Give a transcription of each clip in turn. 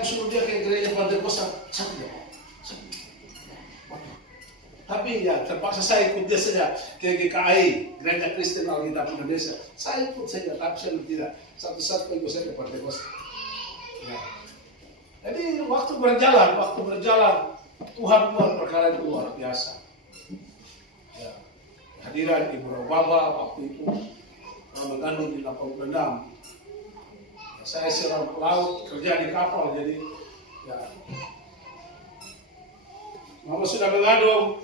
suruh dia ke gereja Pentekosta, saya tidak mau. Tapi ya terpaksa saya ikut dia saja ke GKI, Gereja Kristen Alkitab Indonesia. Saya ikut saja, tapi saya tidak. Satu-satu ikut saya ke Pentekosta. Ya. Jadi waktu berjalan, Tuhan buat perkara itu luar biasa. Ya. Hadiran Ibu Baba waktu itu mengandung di 86. Ya, saya seorang pelaut kerja di kapal, jadi ya. Mama sudah mengandung,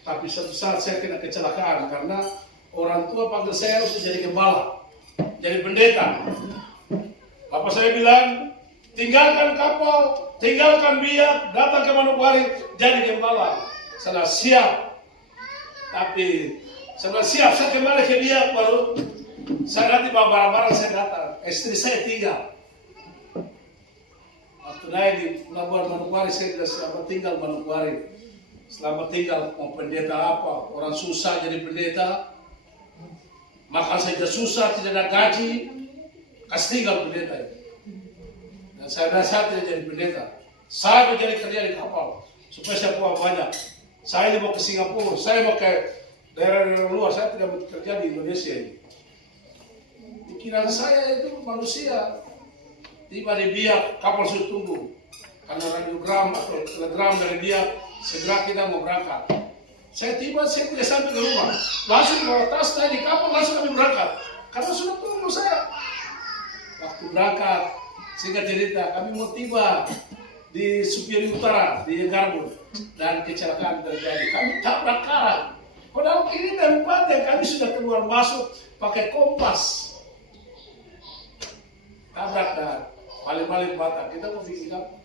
tapi suatu saat saya kena kecelakaan karena orang tua panggil saya untuk jadi gembala, jadi pendeta. Bapak saya bilang, tinggalkan kapal, tinggalkan biak, datang ke Manokwari, jadi gembala. Saya siap, tapi saya siap, saya kembali ke biak baru. Saya nanti bawa barang-barang saya datang, istri saya tinggal. Waktu naik di Pelabuhan Manokwari, saya sudah selamat tinggal Manokwari. Selamat tinggal, mau pendeta apa? Orang susah jadi pendeta. Makan saja susah, tidak ada gaji. Kasih tinggal pendeta itu. Dan saya nasihat tidak jadi pendeta. Saya mau jadi kerja di kapal. Supaya saya puas banyak. Saya mau ke Singapura, saya mau ke daerah-daerah luar. Saya tidak mau kerja di Indonesia ini. Pikiran saya itu manusia. Tiba di biak, kapal sudah tunggu. Karena radiogram atau telegram dari biak, segera kita mau berangkat. Saya tiba, saya tidak sampai ke rumah. Langsung bawa tas, naik di kapal, langsung kami berangkat. Karena sudah tunggu saya. Waktu berangkat, singkat cerita, kami mau tiba di Supiri Utara, di Garbun. Dan kecelakaan terjadi. Kami tabrak karang. Padahal ini dan pantai, kami sudah keluar masuk pakai kompas. Tabrak dan paling-paling batak. Kita mau bikin apa?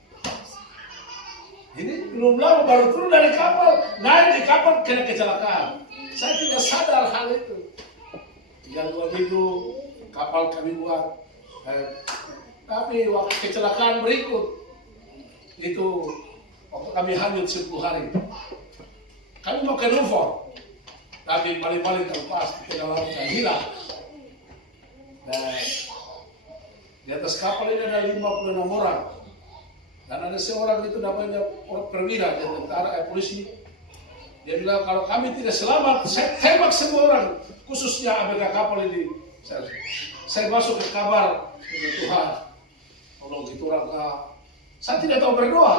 Ini belum lama baru turun dari kapal, naik di kapal kena kecelakaan. Saya tidak sadar hal itu. 3-2 minggu kapal kami buat. Tapi waktu kecelakaan berikut itu waktu kami hanyut 10 hari. Kami mau ke Nufor, tapi paling-paling terlepas di tengah laut dan hilang. Dan di atas kapal ini ada 56 orang. Dan ada seorang itu namanya perwira, tentara, polisi. Dia bilang kalau kami tidak selamat, saya tembak semua orang, khususnya ABK kapal ini. Saya masuk ke kabar dengan Tuhan. Tolong itu orang, saya tidak tahu berdoa.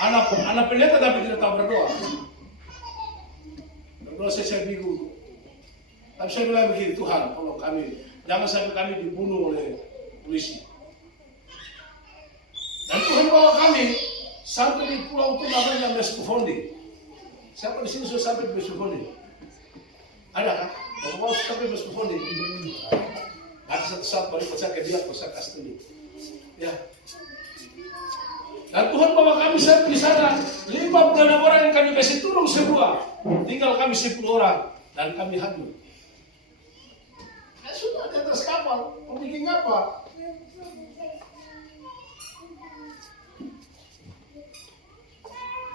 Anak pendeta tapi tidak tahu berdoa. Berdoa saya bingung. Tapi saya bilang begini, Tuhan, tolong kami, jangan sampai kami dibunuh oleh polisi. Dan Tuhan bawa kami sampai di pulau itu namanya Meskufondi. Siapa di sini sudah sampai di Meskufondi? Ada kan? Bawa sampai Meskufondi. Nanti satu saat baru saya ke dia, saya kasih dulu. Ya. Dan Tuhan bawa kami sampai di sana. 56 orang yang kami kasih turun semua. Tinggal kami 10 orang dan kami hanyut. Sudah di atas kapal, mau bikin apa?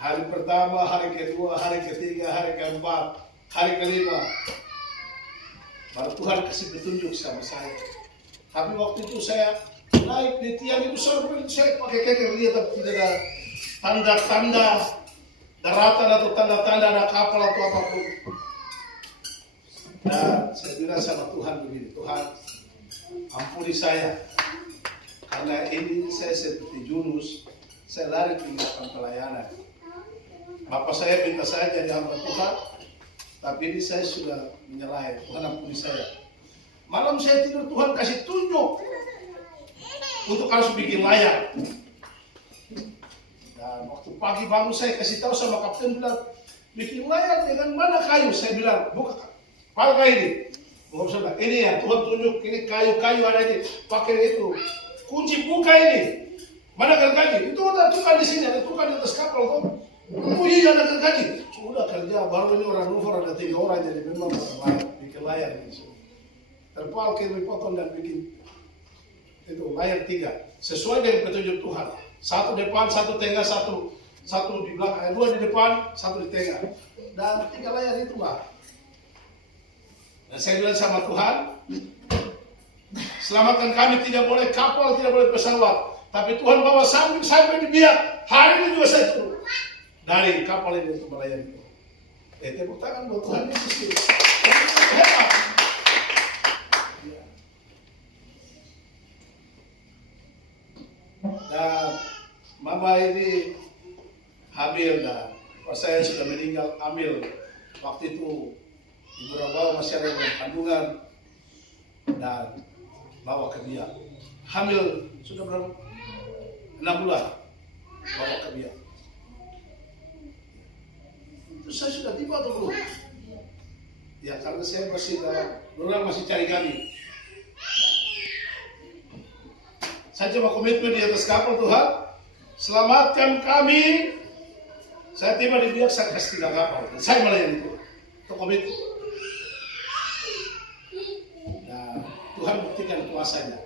Hari pertama, hari kedua, hari ketiga, hari keempat, hari kelima. Baru Tuhan kasih petunjuk sama saya. Tapi waktu itu saya naik di tiang itu saya pakai keker lihat tapi tidak ada tanda-tanda daratan atau tanda-tanda ada kapal atau apapun. Dan saya bilang sama Tuhan begini, Tuhan ampuni saya. Karena ini saya seperti Yunus, saya lari tinggalkan pelayanan. Bapak saya minta saya jadi hamba Tuhan, tapi ini saya sudah menyalahi. Tuhan ampuni saya. Malam saya tidur, Tuhan kasih tunjuk untuk harus bikin layar. Dan waktu pagi bangun saya kasih tahu sama kapten, bilang bikin layar dengan mana kayu? Saya bilang buka pakai ini. Bukan saya, ini ya Tuhan tunjuk, ini kayu-kayu ada ini. Pakai itu kunci buka ini. Mana gergaji? Itu ada tukang di sini, ada tukang di atas kapal kok. Oh iya ada gergaji. Sudah kerja baru ini orang Nufor ada 3 orang jadi memang bikin layar ini. Terpal kami potong dan bikin itu layar 3 sesuai dengan petunjuk Tuhan. 1 depan, 1 tengah, 1 di belakang, 2 di depan, 1 di tengah. Dan 3 layar itu lah. Dan saya bilang sama Tuhan, selamatkan kami, tidak boleh kapal, tidak boleh pesawat. Tapi Tuhan bawa sampai di Biak. Hari ini juga saya turun dari kapal ini untuk melayani. Tepuk tangan buat Tuhan Yesus. Hebat. Dan mama ini hamil dan pas saya sudah meninggal hamil. Waktu itu Ibu Rabawa masih ada dalam kandungan dan bawa ke Biak. Hamil sudah berapa? 6 bulan bawa ke Biak. Itu saya sudah tiba tuh belum? Ya karena saya masih dalam, orang masih cari kami. Saya coba komitmen di atas kapal Tuhan, selamatkan kami. Saya tiba di Biak, saya kasih tinggal kapal. Saya melayani itu. Itu komitmen. Nah, Tuhan buktikan kuasanya.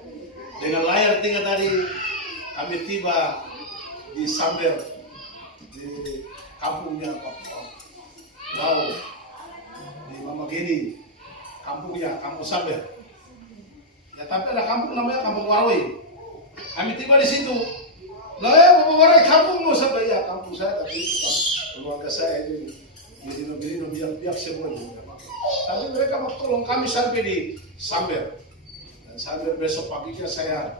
Dengan layar tinggal tadi, kami tiba di Samber, di kampungnya Pak Lau, di Mama Geni, kampungnya, kampung Samber. Ya tapi ada kampung namanya Kampung Waroi. Kami tiba di situ. Lah Bapak Warai kampungmu sampai ya kampung saya tapi itu kan keluarga saya ini Gerino biak semua juga. Tapi mereka mau tolong kami sampai di Samber. Dan Samber besok paginya saya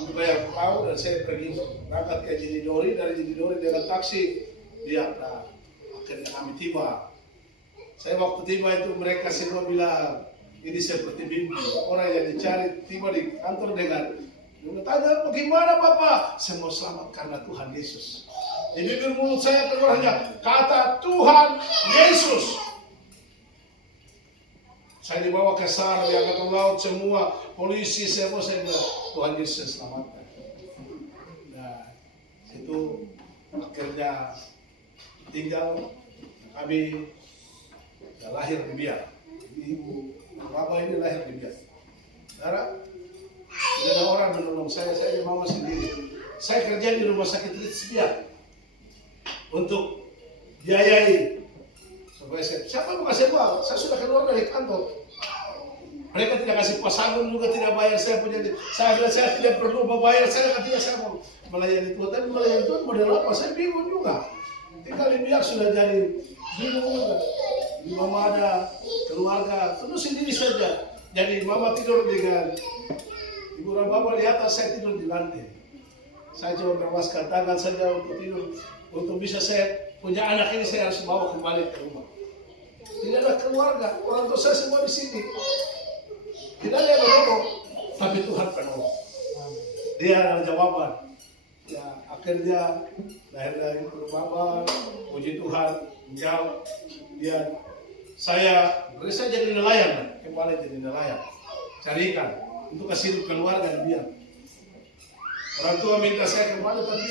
membayar pau dan saya pergi berangkat ke Jinidori, dari Jinidori dengan taksi dia. Nah, akhirnya kami tiba. Saya waktu tiba itu mereka semua bilang ini seperti mimpi. Orang yang dicari tiba di kantor dengan tanya bagaimana Bapak? Saya mau selamat karena Tuhan Yesus. Di bibir mulut saya keluar hanya kata Tuhan Yesus. Saya dibawa ke SAR, di Angkatan Laut, semua polisi, semua saya bilang Tuhan Yesus selamatkan. Nah, itu akhirnya tinggal kami lahir di Biak. Ibu Bapak ini lahir di Biak. Saudara, tidak ada orang menolong saya di mama sendiri. Saya kerja di rumah sakit Biak untuk biayai supaya siapa mau kasih uang? Saya sudah keluar dari kantor. Mereka tidak kasih pasangan juga tidak bayar saya punya. Saya bilang saya tidak perlu membayar, saya tidak saya mau melayani Tuhan. Tapi melayani Tuhan model apa? Saya bingung juga. Tinggal di Biak sudah jadi bingung juga. Di mama ada keluarga, terus sendiri saja. Jadi mama tidur dengan Ibu Bapak di atas, saya tidur di lantai. Saya cuma bermaskan tangan saja untuk tidur. Untuk bisa saya punya anak ini saya harus bawa kembali ke rumah. Tidak ada keluarga, orang tua saya semua di sini. Tidak ada yang menolong, tapi Tuhan penolong. Dia ada jawaban. Ya akhirnya lahir dari Ibu Bapak, puji Tuhan, menjawab. Dia saya jadi nelayan, kembali jadi nelayan, cari ikan untuk kasih hidup keluarga di Biak. Orang tua minta saya kembali tapi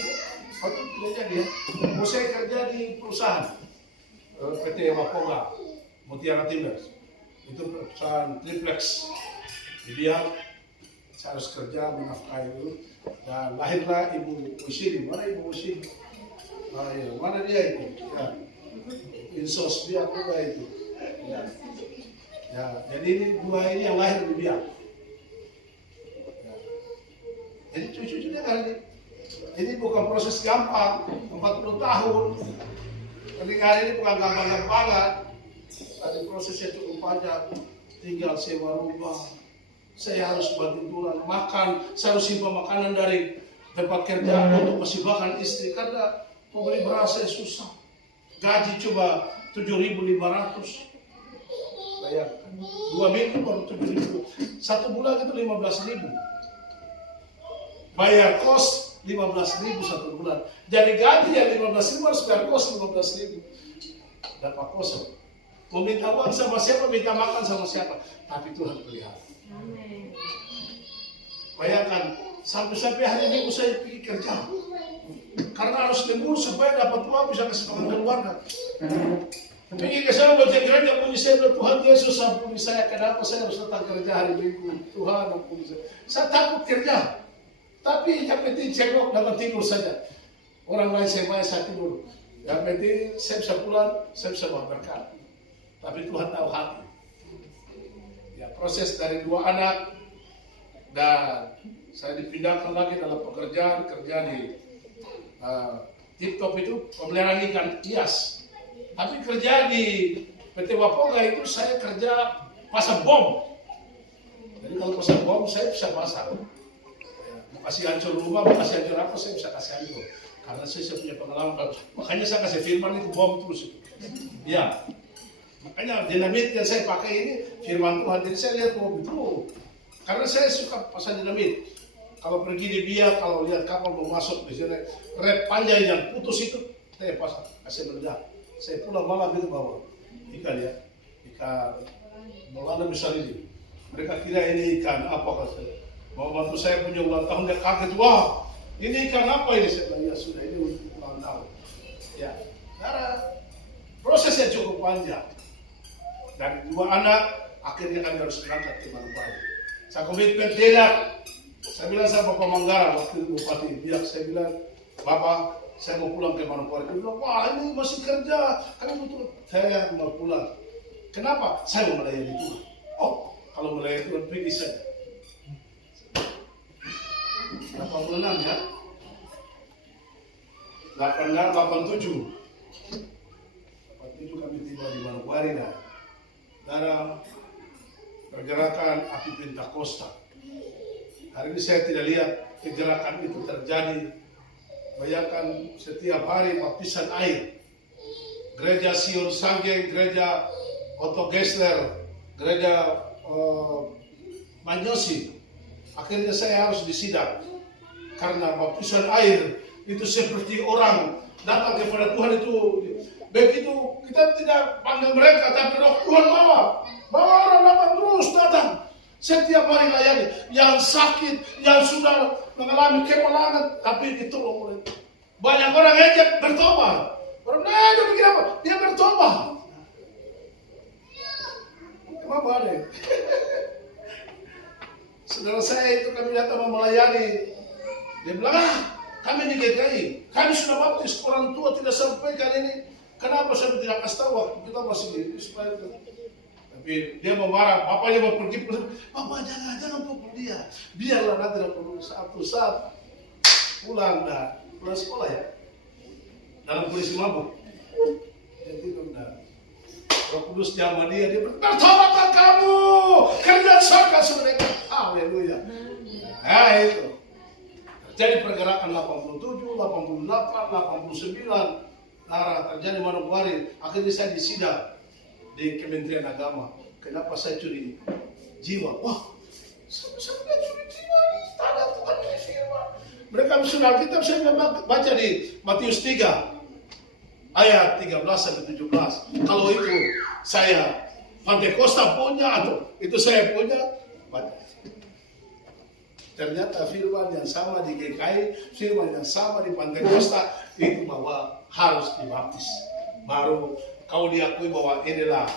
waktu tidak jadi ya. Mau saya kerja di perusahaan PT Waponga Mutiara Timbers, itu perusahaan triplex di Biak. Saya harus kerja menafkahi itu dan lahirlah Ibu Usini. Mana Ibu Usini? Ah, iya. Mana dia itu? Ya. Insos Biak juga itu. Ya. Ya, jadi ini dua ini yang lahir di Biak. Ya. Jadi cucu-cucunya kan ini bukan proses gampang, 40 tahun. Pernikahan ini bukan gampang-gampangan. Ada prosesnya cukup panjang. Tinggal sewa rumah. Saya harus bantu tulang makan. Saya harus simpan makanan dari tempat kerja untuk masih makan istri. Karena membeli beras saya susah. Gaji coba 7.500. Bayangkan 2 minggu baru 7.000. 1 bulan itu 15.000. Bayar kos 15.000 1 bulan. Jadi gaji yang 15.000 harus bayar kos 15.000. Dapat kosong. Mau minta uang sama siapa, minta makan sama siapa. Tapi Tuhan pelihara. Bayangkan sampai hari Minggu saya pergi kerja. Karena harus lembur supaya dapat uang bisa kasih makan keluarga. Pergi ke sana baca gereja puji saya bilang Tuhan Yesus ampuni saya. Kenapa saya harus datang kerja hari Minggu? Tuhan ampuni saya. Saya takut kerja. Tapi yang penting cengok dalam tidur saja. Orang lain saya bayar saya tidur. Yang penting saya bisa pulang, saya bisa berkat. Tapi Tuhan tahu hati. Ya proses dari 2 anak Dan saya dipindahkan lagi dalam pekerjaan kerja di Tip Top itu pemeliharaan ikan hias. Tapi kerja di PT Wapoga itu saya kerja pasang bom. Jadi kalau pasang bom saya bisa pasang. Mau kasih hancur rumah, mau kasih hancur apa saya bisa kasih hancur. Karena saya punya pengalaman. Makanya saya kasih firman itu bom terus. Ya. Makanya dinamit yang saya pakai ini firman Tuhan. Jadi saya lihat betul. Karena saya suka pasang dinamit. Kalau pergi di biak, kalau lihat kapal mau masuk di sini, rep panjang yang putus itu saya pasang, kasih meledak. Saya pulang malam itu bawa ikan ya, ikan melana besar ini. Mereka kira ini ikan apa katanya. Mau bantu saya punya ulang tahun dia kaget, wah ini ikan apa ini? Saya bilang ya sudah ini untuk ulang tahun. Ya, karena prosesnya cukup panjang. Dari 2 anak akhirnya kami harus berangkat ke Manokwari. Saya komitmen tidak. Saya bilang sama Bapak Manggara waktu itu Bupati Biak, saya bilang Bapak saya mau pulang ke Manokwari. Dia bilang wah ini masih kerja, kami butuh. Saya mau pulang. Kenapa? Saya mau melayani Tuhan. Oh kalau melayani Tuhan pergi saja. 86 ya. 87 kami tiba di Manokwari dan dalam pergerakan api Pentakosta. Hari ini saya tidak lihat kegerakan itu terjadi. Bayangkan setiap hari baptisan air. Gereja Sion Sanggeng, gereja Otto Gessler, gereja Manyosi. Akhirnya saya harus disidang. Karena baptisan air itu seperti orang datang kepada Tuhan itu. Begitu kita tidak panggil mereka, tapi Roh Tuhan bawa orang datang terus datang. Setiap hari layani, yang sakit, yang sudah mengalami kemalangan, tapi ditolong oleh banyak orang ejek bertobat. Orang dia pikir apa? Dia bertobat. Kenapa ada? Saudara saya itu kami datang melayani. Dia bilang, kami di GKI, kami sudah baptis, orang tua tidak sampaikan ini. Kenapa saya tidak kasih tahu waktu kita masih di supaya tapi dia mau marah, bapaknya mau pergi, Bapak jangan pukul dia, biarlah nanti perlu satu saat pulang sekolah ya, dalam kondisi mabuk, dia tidur dan Roh Kudus jamah dia bertobatlah kamu, kerja surga mereka, haleluya. Nah itu, jadi pergerakan 87, 88, 89. Terjadi Manokwari, akhirnya saya disidang di Kementerian Agama. Kenapa saya curi jiwa? Wah, saya curi jiwa di tanah Tuhan ini firman. Mereka sudah Alkitab saya baca di Matius 3 ayat 13 sampai 17. Kalau itu saya Pentakosta punya atau itu saya punya, baca. Ternyata firman yang sama di GKI, firman yang sama di Pentakosta itu bahwa harus dibaptis. Baru kau diakui bahwa inilah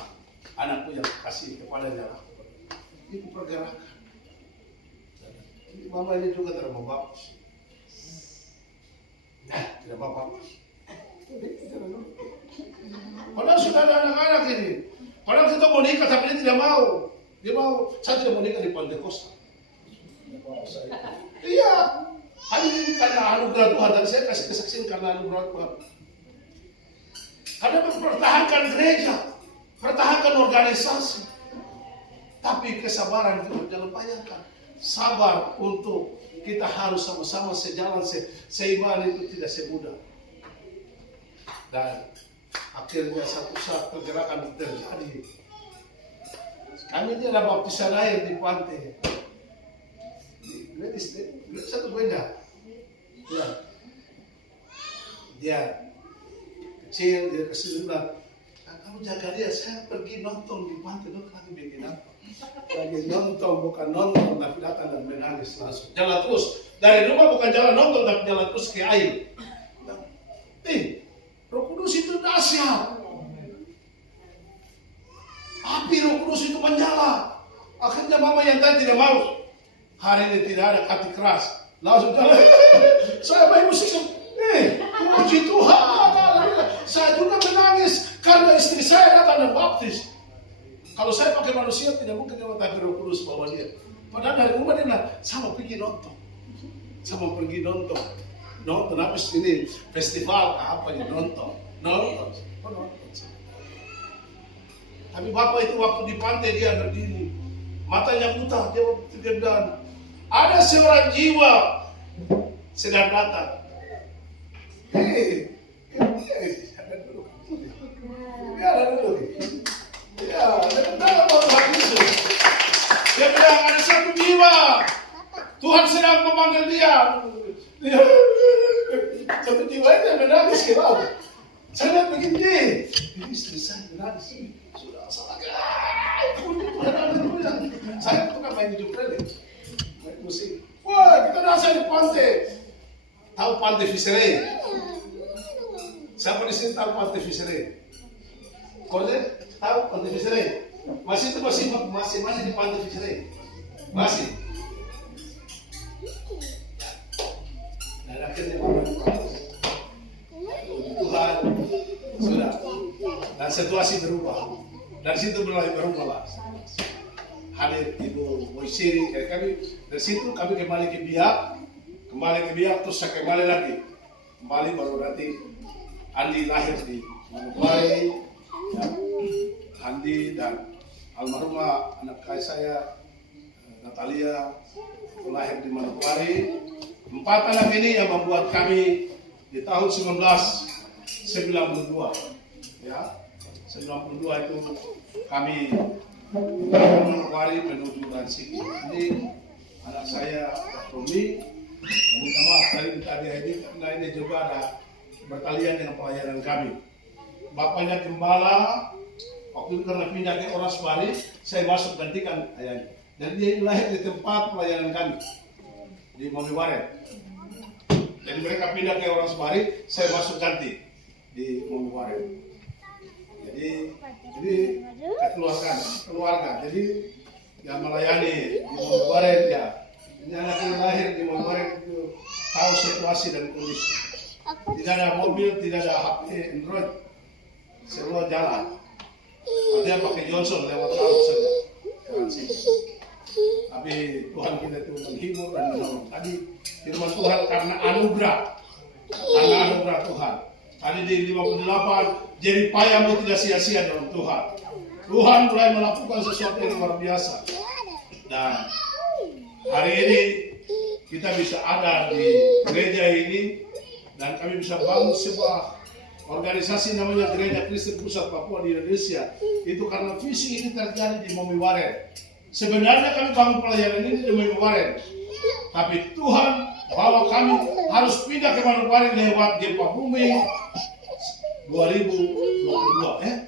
anakku yang kasih kepada dia. Itu pergerakan. Jadi mama ini juga tidak mau baptis. Tidak mau baptis. Padahal sudah ada anak-anak ini. Padahal kita mau nikah tapi dia tidak mau. Dia mau, saya tidak mau nikah di Pentakosta. Iya, hanya ini karena anugerah Tuhan dan saya kasih kesaksian karena anugerah Tuhan. Karena mempertahankan gereja, pertahankan organisasi, tapi kesabaran itu jangan bayangkan. Sabar untuk kita harus sama-sama sejalan, seiman itu tidak semudah. Dan akhirnya satu saat pergerakan terjadi. Kami tidak baptisan air di pantai. Satu benda, ya, dia kecil, dia keseluruhan. Kamu jaga dia, saya pergi nonton di pantai, lo lagi bikin apa? Lagi nonton, bukan nonton, tapi datang dan menangis langsung. Jalan terus, dari rumah bukan jalan nonton, tapi jalan terus ke air. Roh Kudus itu dahsyat. Api Roh Kudus itu menyala. Akhirnya mama yang tadi tidak mau. Hari ini tidak ada hati keras. Langsung jalan. Saya main musik. Puji Tuhan. Saya juga menangis karena istri saya datang dan baptis. Kalau saya pakai manusia tidak mungkin dia tapi Roh Kudus bawa dia. Padahal dari rumah dia bilang, sama pergi nonton. Sama pergi nonton. Nonton habis ini festival apa ya nonton. Nonton. Tapi bapak itu waktu di pantai dia berdiri. Matanya buta, dia bilang, ada seorang jiwa sedang datang. Ada dulu. Ya, dalam Tuhan Yesus. Dia bilang ada satu jiwa. Tuhan sedang memanggil dia. Satu jiwa itu yang menangis ke bawah. Saya lihat begini. Ini istri saya menangis. Sudah salah. Saya tukang main hidup lele. Main musik. Wah, kita dasar di pantai. Tahu pantai Fisere? Siapa di sini tahu pantai Fisere? Kode? Tahu pantai Fisere? Masih di pantai Fisere? Masih. Dan akhirnya Tuhan sudah. Dan situasi berubah. Dari situ mulai berubah. Hadir Ibu Moisiri, kami dari situ kami kembali ke Biak, terus saya kembali lagi, baru nanti Andi lahir di Manokwari, ya, Andi dan almarhumah anak saya Natalia lahir di Manokwari. 4 anak ini yang membuat kami di tahun 1992, ya 92 itu kami Manokwari menuju Ransiki. Ini anak saya Romi. Minta maaf tadi tadi ini karena ini juga ada berkalian dengan pelayanan kami. Bapaknya gembala, waktu itu karena pindah ke Orasbari, saya masuk gantikan ayahnya. Dan dia lahir di tempat pelayanan kami di Momiwaren. Jadi mereka pindah ke Orasbari, saya masuk ganti di Momiwaren. Jadi keluarga. Jadi yang melayani di Momiwaren ya. Ini anak yang lahir di Momiwaren itu tahu situasi dan kondisi. Tidak ada mobil, tidak ada HP Android, semua jalan. Artinya pakai Johnson lewat laut saja. Tapi Tuhan kita itu menghibur dan menolong. Tadi firman Tuhan karena anugerah Tuhan. Tadi di 58, jadi payamu tidak sia-sia dalam Tuhan. Tuhan mulai melakukan sesuatu yang luar biasa. Dan hari ini kita bisa ada di gereja ini dan kami bisa bangun sebuah organisasi namanya Gereja Kristen Pusat Papua di Indonesia. Itu karena visi ini terjadi di Momiwaren. Sebenarnya kami bangun pelayanan ini di Momiwaren, tapi Tuhan bawa kami harus pindah ke Manokwari lewat gempa bumi 2022.